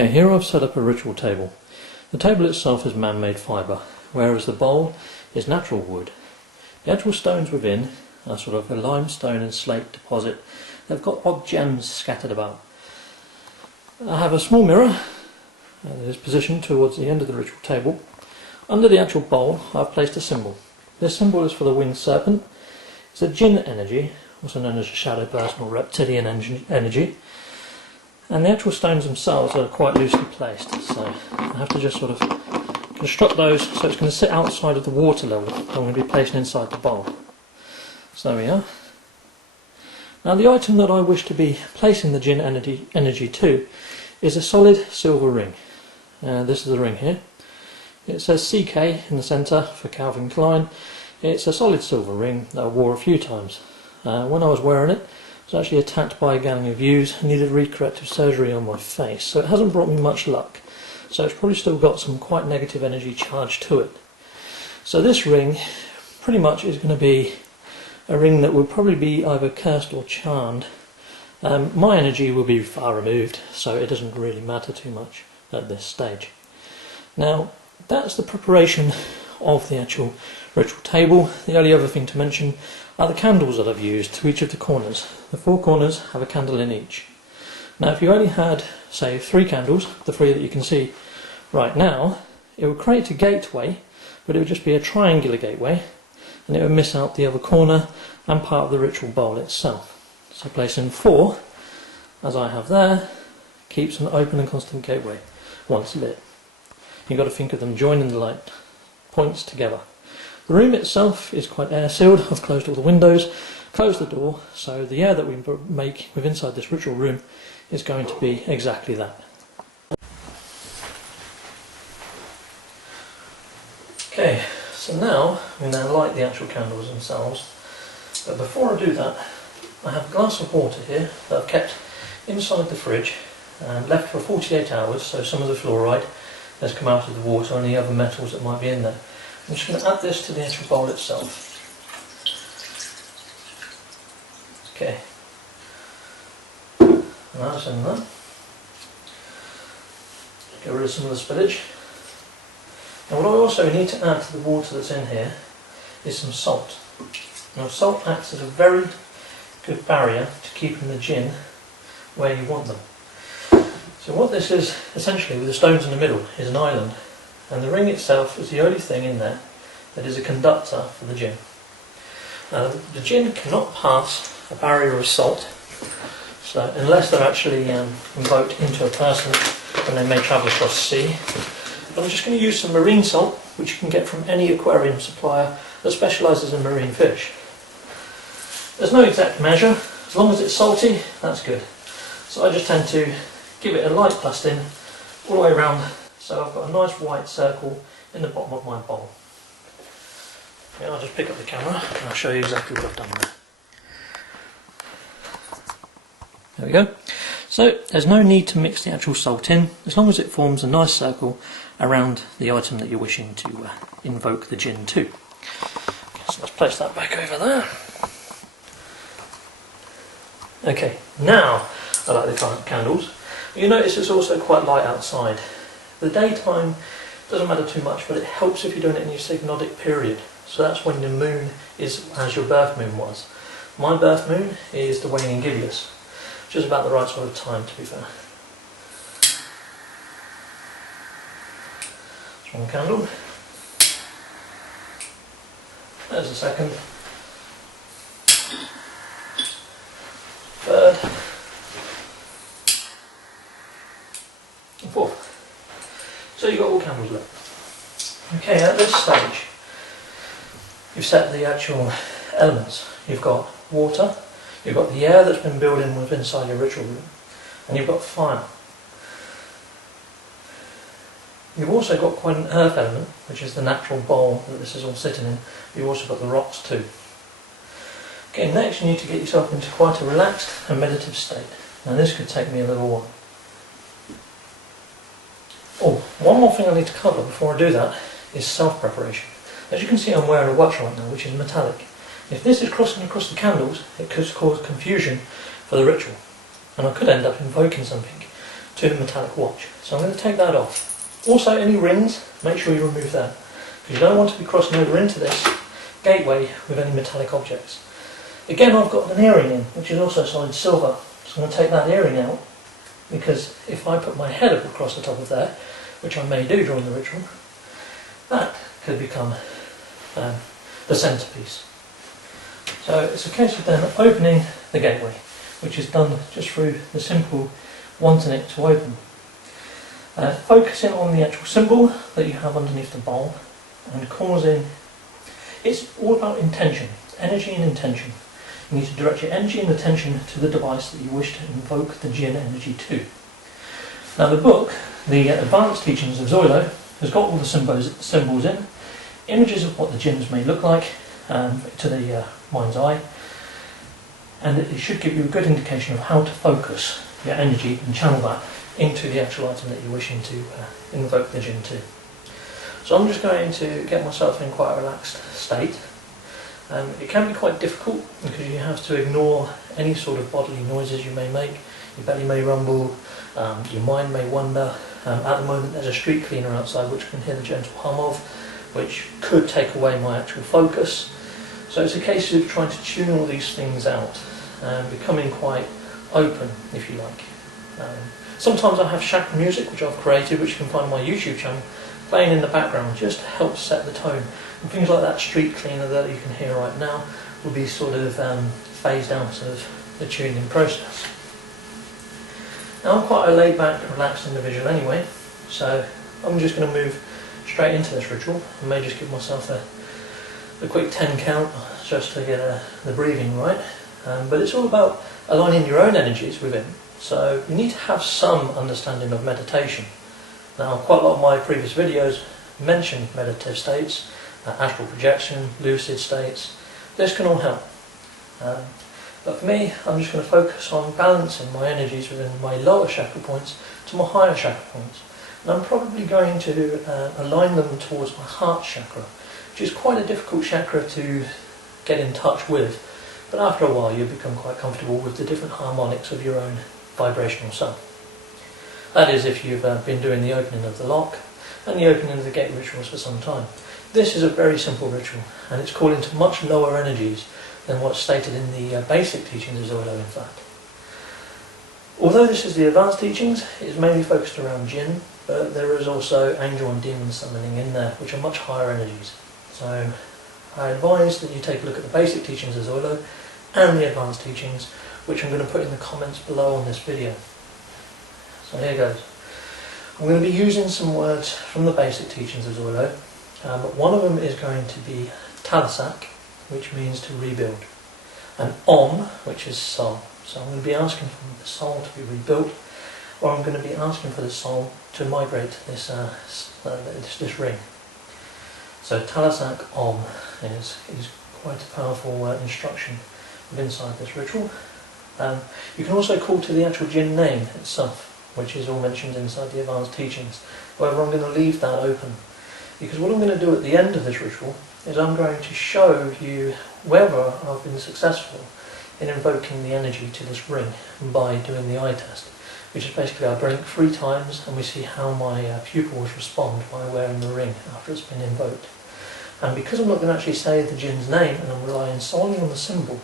Okay, here I've set up a ritual table. The table itself is man-made fibre, whereas the bowl is natural wood. The actual stones within are sort of a limestone and slate deposit. They've got odd gems scattered about. I have a small mirror that is positioned towards the end of the ritual table. Under the actual bowl I've placed a symbol. This symbol is for the winged serpent. It's a Djinn energy, also known as a shadow person or reptilian energy. And the actual stones themselves are quite loosely placed, so I have to just sort of construct those so it's going to sit outside of the water level I'm going to be placing inside the bowl. So there we are. Now the item that I wish to be placing the Djinn energy to is a solid silver ring. This is the ring here. It says CK in the centre for Calvin Klein. It's a solid silver ring that I wore a few times. When I was wearing it, I was actually attacked by a gang of ewes and needed recorrective surgery on my face, so it hasn't brought me much luck. So it's probably still got some quite negative energy charged to it. So this ring pretty much is going to be a ring that will probably be either cursed or charmed. My energy will be far removed, so it doesn't really matter too much at this stage. Now that's the preparation of the actual ritual table. The only other thing to mention are the candles that I've used to each of the corners. The 4 corners have a candle in each. Now if you only had, say, 3 candles, the 3 that you can see right now, it would create a gateway, but it would just be a triangular gateway, and it would miss out the other corner and part of the ritual bowl itself. So placing 4, as I have there, keeps an open and constant gateway once lit. You've got to think of them joining the light points together. The room itself is quite air sealed. I've closed all the windows, closed the door, so the air that we make with inside this ritual room is going to be exactly that. Okay, so now I'm going to light the actual candles themselves, but before I do that I have a glass of water here that I've kept inside the fridge and left for 48 hours, so some of the fluoride has come out of the water and the other metals that might be in there. I'm just going to add this to the actual bowl itself. Okay, and that's in there. Get rid of some of the spillage. Now what I also need to add to the water that's in here is some salt. Now salt acts as a very good barrier to keeping the Djinn where you want them. So what this is, essentially, with the stones in the middle, is an island, and the ring itself is the only thing in there that is a conductor for the Djinn. Now the Djinn cannot pass a barrier of salt, so unless they're actually invoked into a person, then they may travel across the sea. But I'm just going to use some marine salt, which you can get from any aquarium supplier that specialises in marine fish. There's no exact measure, as long as it's salty, that's good. So I just tend to give it a light dusting all the way around, so I've got a nice white circle in the bottom of my bowl. Yeah, I'll just pick up the camera and I'll show you exactly what I've done there. There we go. So there's no need to mix the actual salt in, as long as it forms a nice circle around the item that you're wishing to invoke the Djinn to. Okay, so let's place that back over there. Okay, now I like the candles. You notice it's also quite light outside. The daytime doesn't matter too much, but it helps if you're doing it in your synodic period. So that's when the moon is as your birth moon was. My birth moon is the waning gibbous, which is about the right sort of time, to be fair. That's one candle. There's the second. Third. And fourth. So you've got all candles lit. Okay, at this stage you've set the actual elements. You've got water, you've got the air that's been building within inside your ritual room, and you've got fire. You've also got quite an earth element, which is the natural bowl that this is all sitting in. You've also got the rocks too. Okay, next you need to get yourself into quite a relaxed and meditative state. Now this could take me a little while. Oh, one more thing I need to cover before I do that is self-preparation. As you can see, I'm wearing a watch right now, which is metallic. If this is crossing across the candles, it could cause confusion for the ritual, and I could end up invoking something to the metallic watch. So I'm going to take that off. Also, any rings, make sure you remove that, because you don't want to be crossing over into this gateway with any metallic objects. Again, I've got an earring in, which is also solid silver, so I'm going to take that earring out, because if I put my head up across the top of there, which I may do during the ritual, that could become the centerpiece. So it's a case of then opening the gateway, which is done just through the simple wanting it to open. Focusing on the actual symbol that you have underneath the bowl and causing, it's all about intention, energy and intention. You need to direct your energy and attention to the device that you wish to invoke the Djinn energy to. Now the book, the Advanced Teachings of Zoilo, has got all the symbols in, images of what the Djinns may look like to the mind's eye, and it should give you a good indication of how to focus your energy and channel that into the actual item that you're wishing to invoke the Djinn to. So I'm just going to get myself in quite a relaxed state. It can be quite difficult because you have to ignore any sort of bodily noises you may make. Your belly may rumble, your mind may wander. At the moment there's a street cleaner outside which I can hear the gentle hum of, which could take away my actual focus. So it's a case of trying to tune all these things out and becoming quite open, if you like. Sometimes I have chakra music which I've created, which you can find on my YouTube channel, playing in the background just to help set the tone. And things like that street cleaner that you can hear right now will be sort of phased out of the tuning process. Now I'm quite a laid back, relaxed individual anyway, so I'm just going to move straight into this ritual. I may just give myself a quick 10 count just to get the breathing right. But it's all about aligning your own energies within. So you need to have some understanding of meditation. Now quite a lot of my previous videos mentioned meditative states, astral projection, lucid states. This can all help. But for me, I'm just going to focus on balancing my energies within my lower chakra points to my higher chakra points. And I'm probably going to align them towards my heart chakra, which is quite a difficult chakra to get in touch with. But after a while you become quite comfortable with the different harmonics of your own vibrational self. That is if you've been doing the opening of the lock and the opening of the gate rituals for some time. This is a very simple ritual, and it's calling to much lower energies than what's stated in the basic teachings of Zoilo in fact. Although this is the advanced teachings, it's mainly focused around Djinn, but there is also angel and demon summoning in there, which are much higher energies. So I advise that you take a look at the basic teachings of Zoilo and the advanced teachings, which I'm going to put in the comments below on this video. So here goes. I'm going to be using some words from the basic teachings of Zoilo. One of them is going to be Talasak, which means to rebuild, and Om, which is soul. So I'm going to be asking for the soul to be rebuilt, or I'm going to be asking for the soul to migrate to this ring. So Talasak Om is quite a powerful instruction inside this ritual. You can also call to the actual Djinn name itself, which is all mentioned inside the advanced teachings. However, I'm going to leave that open, because what I'm going to do at the end of this ritual is I'm going to show you whether I've been successful in invoking the energy to this ring by doing the eye test, which is basically I blink 3 times and we see how my pupils respond by wearing the ring after it's been invoked. And because I'm not going to actually say the Djinn's name and I'm relying solely on the symbol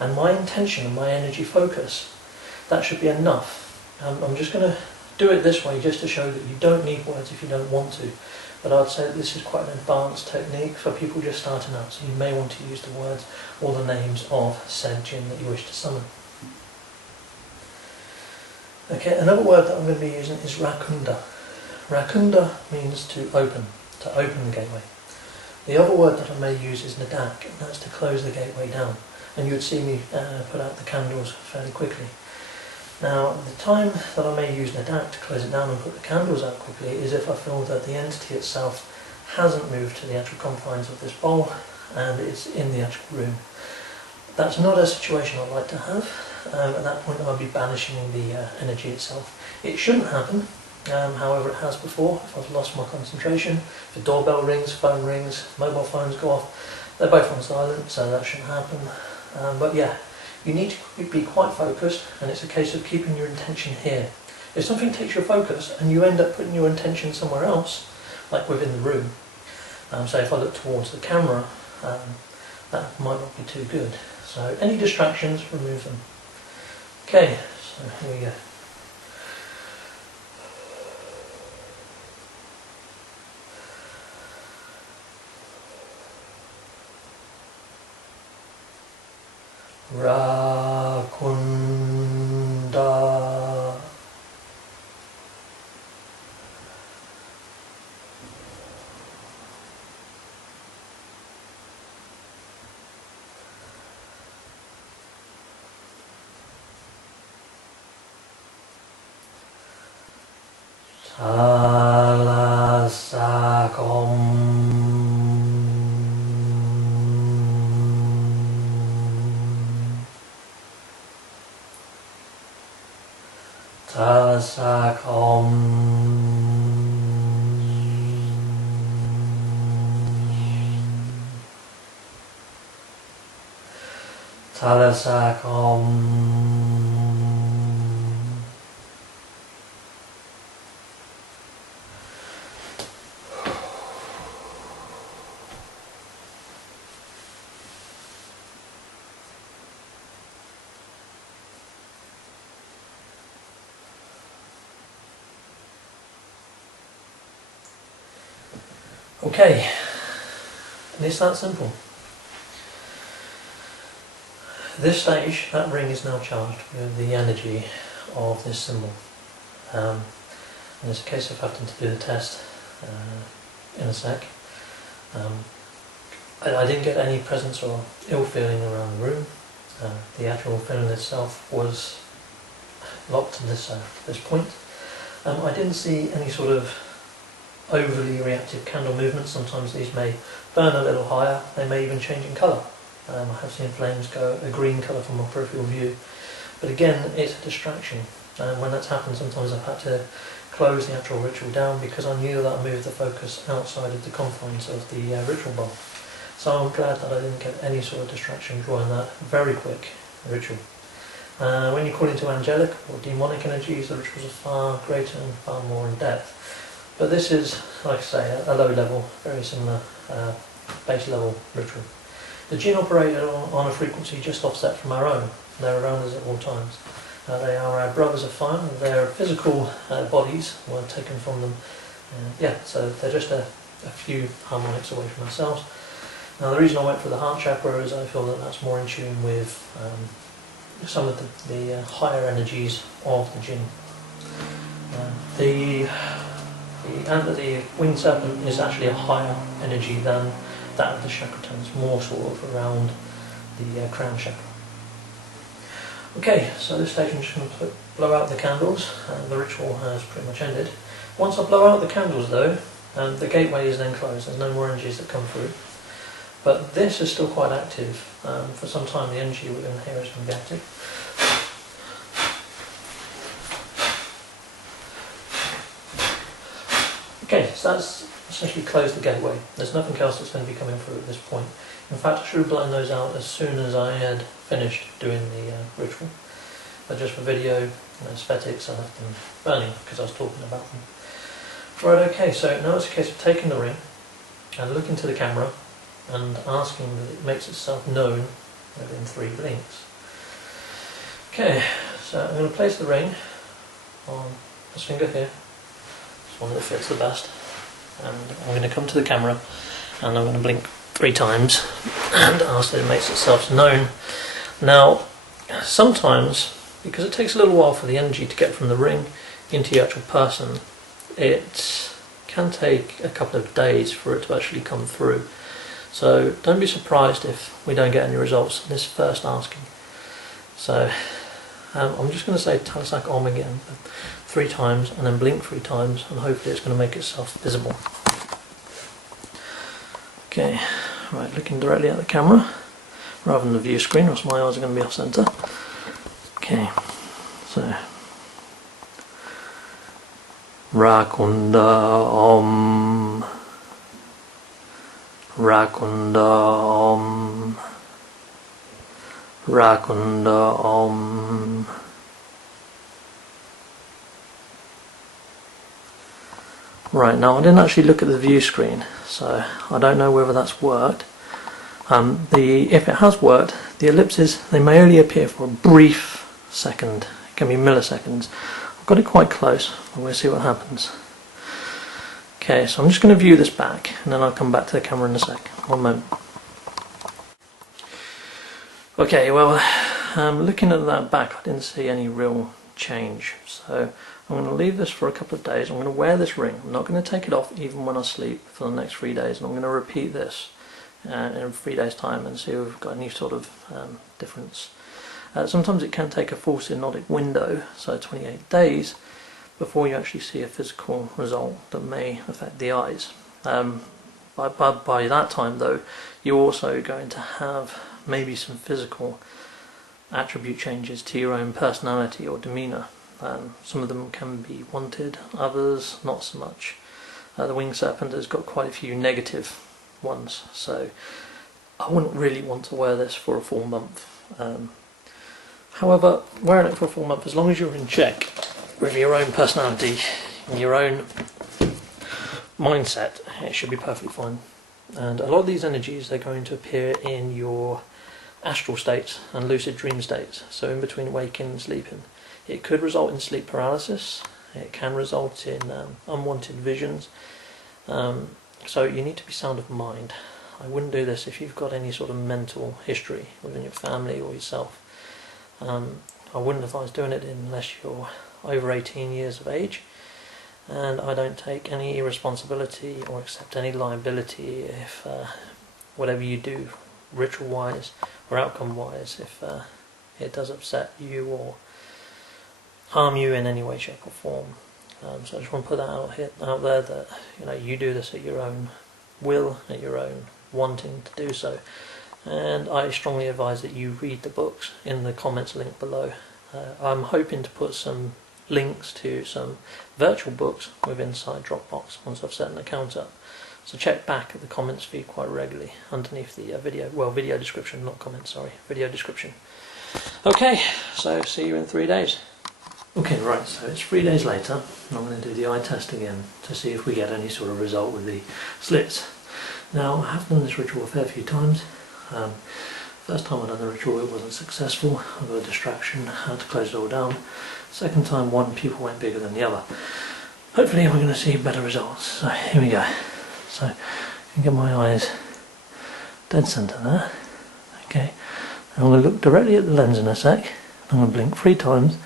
and my intention and my energy focus, that should be enough. I'm just going to do it this way just to show that you don't need words if you don't want to. But I'd say that this is quite an advanced technique for people just starting out, so you may want to use the words or the names of said Djinn that you wish to summon. Okay, another word that I'm going to be using is Rakunda. Rakunda means to open the gateway. The other word that I may use is Nadak, and that's to close the gateway down. And you would see me put out the candles fairly quickly. Now, the time that I may use Nadak to close it down and put the candles out quickly is if I feel that the entity itself hasn't moved to the actual confines of this bowl and it's in the actual room. That's not a situation I'd like to have. At that point I'll be banishing the energy itself. It shouldn't happen, however it has before. If I've lost my concentration, if the doorbell rings, phone rings, mobile phones go off, they're both on silent, so that shouldn't happen. But yeah, you need to be quite focused, and it's a case of keeping your intention here. If something takes your focus and you end up putting your intention somewhere else, like within the room, so if I look towards the camera, that might not be too good. So any distractions, remove them. Okay, so here we go. Rakunda. Talasakom. Talasakom. Okay, and it's that simple. At this stage, that ring is now charged with the energy of this symbol. And it's a case of having to do the test in a sec. I didn't get any presence or ill feeling around the room. The actual feeling itself was locked to this point. I didn't see any sort of overly reactive candle movements. Sometimes these may burn a little higher, they may even change in colour. I have seen flames go a green colour from my peripheral view, but again it's a distraction, and when that's happened sometimes I've had to close the actual ritual down because I knew that I moved the focus outside of the confines of the ritual bowl. So I'm glad that I didn't get any sort of distraction drawing that very quick ritual. When you're calling to angelic or demonic energies, the rituals are far greater and far more in depth. But this is, like I say, a low level, very similar base level ritual. The Djinn operate on a frequency just offset from our own. They're around us at all times. They are our brothers of fire. Their physical bodies were taken from them. So they're just a few harmonics away from ourselves. Now the reason I went for the heart chakra is I feel that that's more in tune with some of the higher energies of the Djinn. The winged serpent is actually a higher energy than that of the chakra tones, more sort of around the crown chakra. Okay, so at this stage I'm just going to blow out the candles, and the ritual has pretty much ended. Once I blow out the candles though, the gateway is then closed, there's no more energies that come through. But this is still quite active. For some time the energy within here is going to be active. Okay, so that's essentially closed the gateway. There's nothing else that's going to be coming through at this point. In fact, I should have blown those out as soon as I had finished doing the ritual. But just for video and aesthetics, I left them burning because I was talking about them. Right, okay, so now it's a case of taking the ring and looking to the camera and asking that it makes itself known within 3 blinks. Okay, so I'm going to place the ring on this finger here. One that fits the best, and I'm going to come to the camera and I'm going to blink 3 times and ask that it makes itself known. Now sometimes, because it takes a little while for the energy to get from the ring into the actual person, it can take a couple of days for it to actually come through. So don't be surprised if we don't get any results in this first asking. So I'm just going to say Talasak Om again 3 times and then blink 3 times, and hopefully it's going to make itself visible. Okay, right, looking directly at the camera rather than the view screen, or else my eyes are going to be off centre. Okay, so Rakunda Om, Rakunda Om, Rakunda Om, Right, now I didn't actually look at the view screen, so I don't know whether that's worked. If it has worked, the ellipses, they may only appear for a brief second. It can be milliseconds. I've got it quite close, and we'll see what happens. Okay, so I'm just going to view this back, and then I'll come back to the camera in a sec. One moment. Okay, well, looking at that back, I didn't see any real change, so I'm going to leave this for a couple of days. I'm going to wear this ring. I'm not going to take it off even when I sleep for the next 3 days, and I'm going to repeat this in 3 days' time and see if we've got any sort of difference. Sometimes it can take a full synodic window, so 28 days, before you actually see a physical result that may affect the eyes. By that time, though, you're also going to have maybe some physical attribute changes to your own personality or demeanour. Some of them can be wanted, others not so much. The winged serpent has got quite a few negative ones, so I wouldn't really want to wear this for a full month. However, wearing it for a full month, as long as you're in check with your own personality and your own mindset, it should be perfectly fine. And a lot of these energies, they're going to appear in your astral states and lucid dream states, so in between waking and sleeping. It could result in sleep paralysis, it can result in unwanted visions, so you need to be sound of mind. I wouldn't do this if you've got any sort of mental history within your family or yourself. I wouldn't advise doing it unless you're over 18 years of age, and I don't take any responsibility or accept any liability if whatever you do ritual wise or outcome wise, if it does upset you or harm you in any way, shape or form. So I just want to put that out there that you do this at your own will, at your own wanting to do so, and I strongly advise that you read the books in the comments link below. I'm hoping to put some links to some virtual books within inside Dropbox once I've set an account up. So check back at the comments feed quite regularly underneath the video description, not comments, sorry, video description. Okay, so see you in 3 days. Okay, right, so it's 3 days later, and I'm going to do the eye test again to see if we get any sort of result with the slits. Now, I have done this ritual a fair few times. First time I done the ritual, it wasn't successful. I got a distraction, I had to close it all down. Second time, one pupil went bigger than the other. Hopefully we're going to see better results. So here we go. So I can get my eyes dead centre there. Okay, I'm going to look directly at the lens in a sec. I'm going to blink 3 times.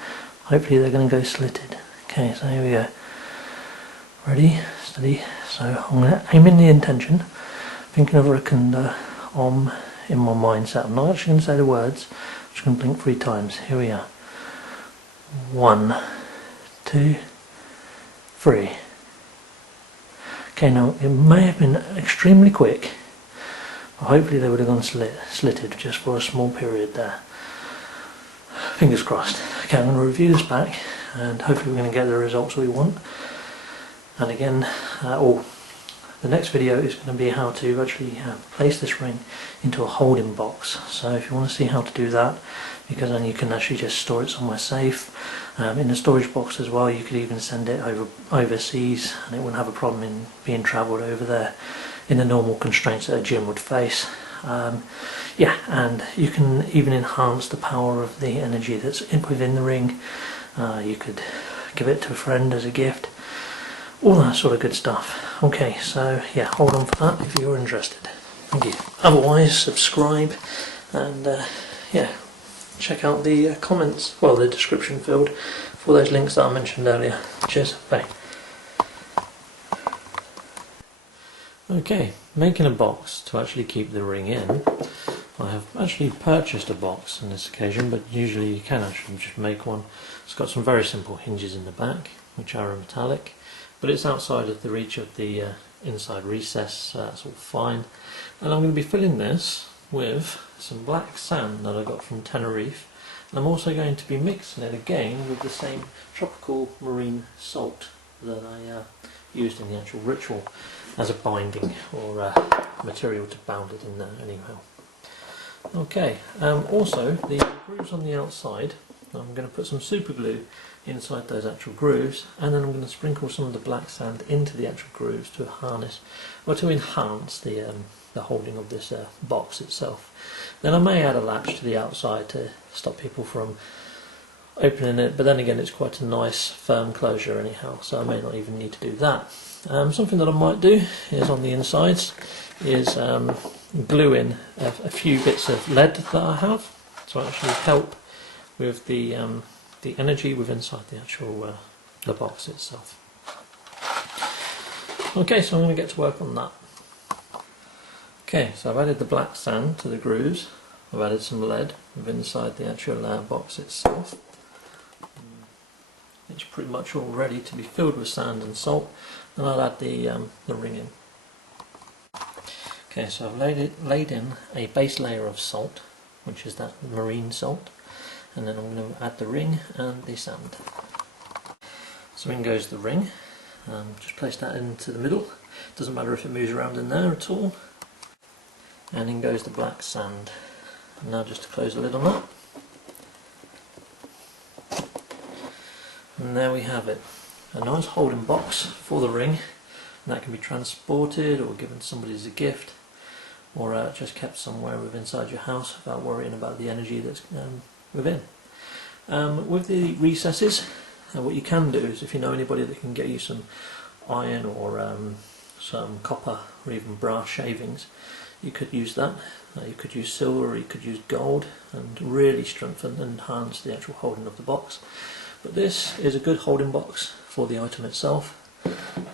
Hopefully they're going to go slitted. Okay, so here we go. Ready, steady. So I'm going to aim in the intention, thinking of Rakunda, Om in my mindset. I'm not actually going to say the words. I'm just going to blink 3 times. Here we are. 1, 2, 3. Okay, now it may have been extremely quick, but hopefully they would have gone slitted just for a small period there. Fingers crossed. Okay, I'm going to review this back and hopefully we're going to get the results we want. And again, the next video is going to be how to actually place this ring into a holding box. So if you want to see how to do that, because then you can actually just store it somewhere safe. In the storage box as well, you could even send it overseas and it wouldn't have a problem in being travelled over there in the normal constraints that a Djinn would face. Yeah, and you can even enhance the power of the energy that's within the ring. You could give it to a friend as a gift, all that sort of good stuff. Okay, so yeah, hold on for that if you're interested. Thank you. Otherwise, subscribe and yeah, check out the comments, well, the description field for those links that I mentioned earlier. Cheers, bye. Okay, making a box to actually keep the ring in. I have actually purchased a box on this occasion, but usually you can actually just make one. It's got some very simple hinges in the back, which are metallic, but it's outside of the reach of the inside recess, so that's all fine. And I'm going to be filling this with some black sand that I got from Tenerife, and I'm also going to be mixing it again with the same tropical marine salt that I used in the actual ritual as a binding or material to bound it in there anyhow. Okay, also the grooves on the outside, I'm going to put some super glue inside those actual grooves, and then I'm going to sprinkle some of the black sand into the actual grooves to harness, or to enhance the holding of this box itself. Then I may add a latch to the outside to stop people from opening it, but then again it's quite a nice firm closure anyhow, so I may not even need to do that. Something that I might do is on the insides is glue in a few bits of lead that I have to actually help with the energy within inside the actual the box itself. Okay, so I'm going to get to work on that. Okay, so I've added the black sand to the grooves. I've added some lead within inside the actual box itself. It's pretty much all ready to be filled with sand and salt, and I'll add the ring in. Okay, so I've laid in a base layer of salt, which is that marine salt, and then I'm going to add the ring and the sand. So in goes the ring. Just place that into the middle. Doesn't matter if it moves around in there at all. And in goes the black sand. And now just to close the lid on that. And there we have it. A nice holding box for the ring. And that can be transported or given to somebody as a gift, or just kept somewhere within inside your house without worrying about the energy that's within. With the recesses, what you can do is, if you know anybody that can get you some iron or some copper or even brass shavings, you could use that. You could use silver, or you could use gold, and really strengthen and enhance the actual holding of the box. But this is a good holding box for the item itself,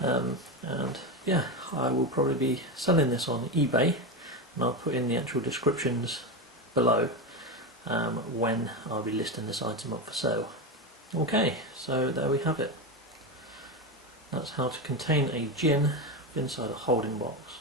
and yeah, I will probably be selling this on eBay, and I'll put in the actual descriptions below when I'll be listing this item up for sale. Okay, so there we have it. That's how to contain a Djinn inside a holding box.